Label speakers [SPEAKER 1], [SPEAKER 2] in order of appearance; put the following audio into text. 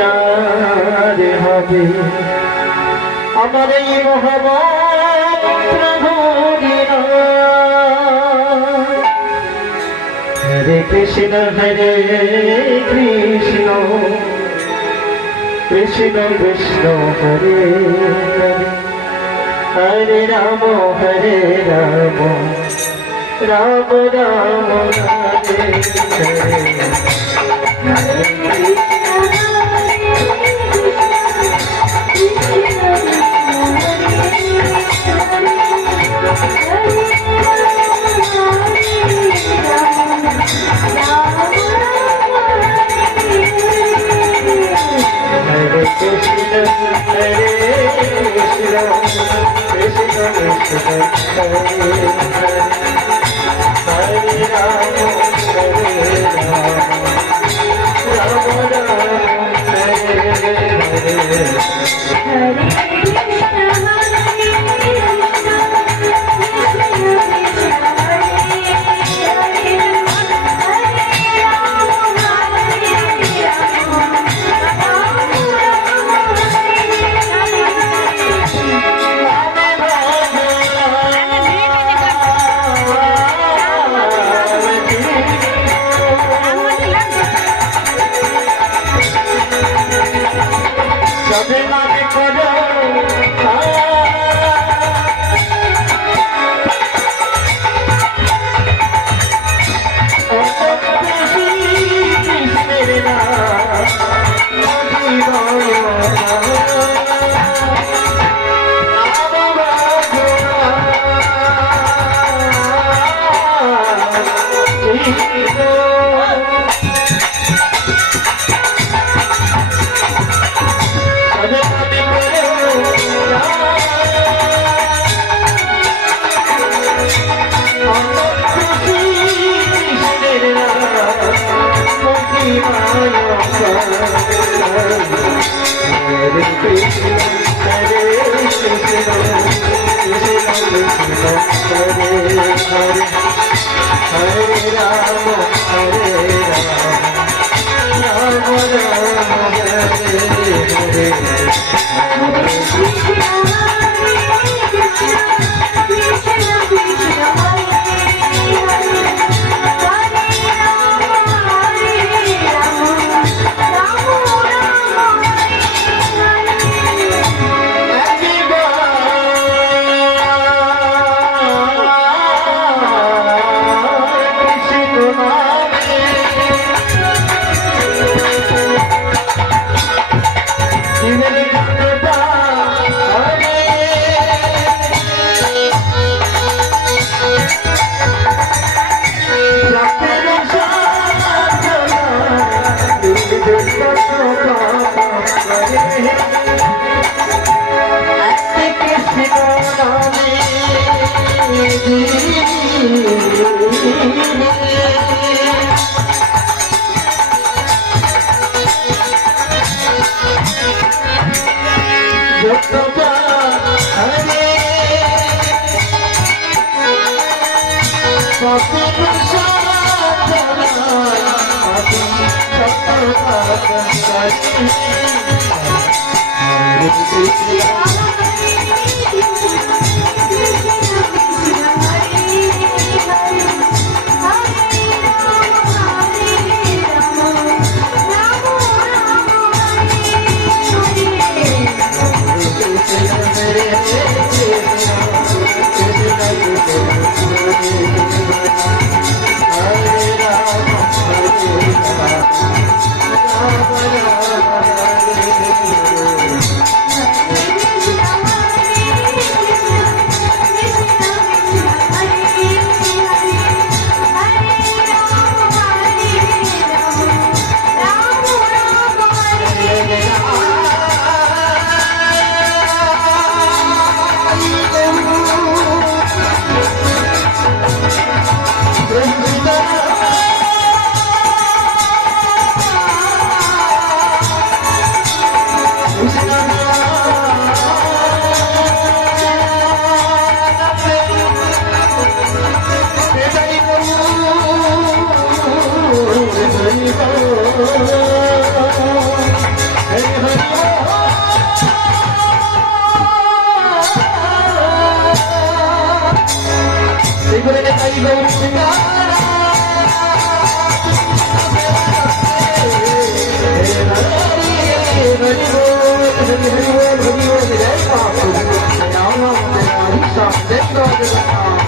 [SPEAKER 1] দিদার হবে। আমার এই মহাবত প্রভু হরে কৃষ্ণ হরে কৃষ্ণ। কৃষ্ণ কৃষ্ণ, হরে হরে। রাম হরে রাম রাম রাম, হরে হরে। কৃষ্ণ হরে Hare Rama, Hari Thank you.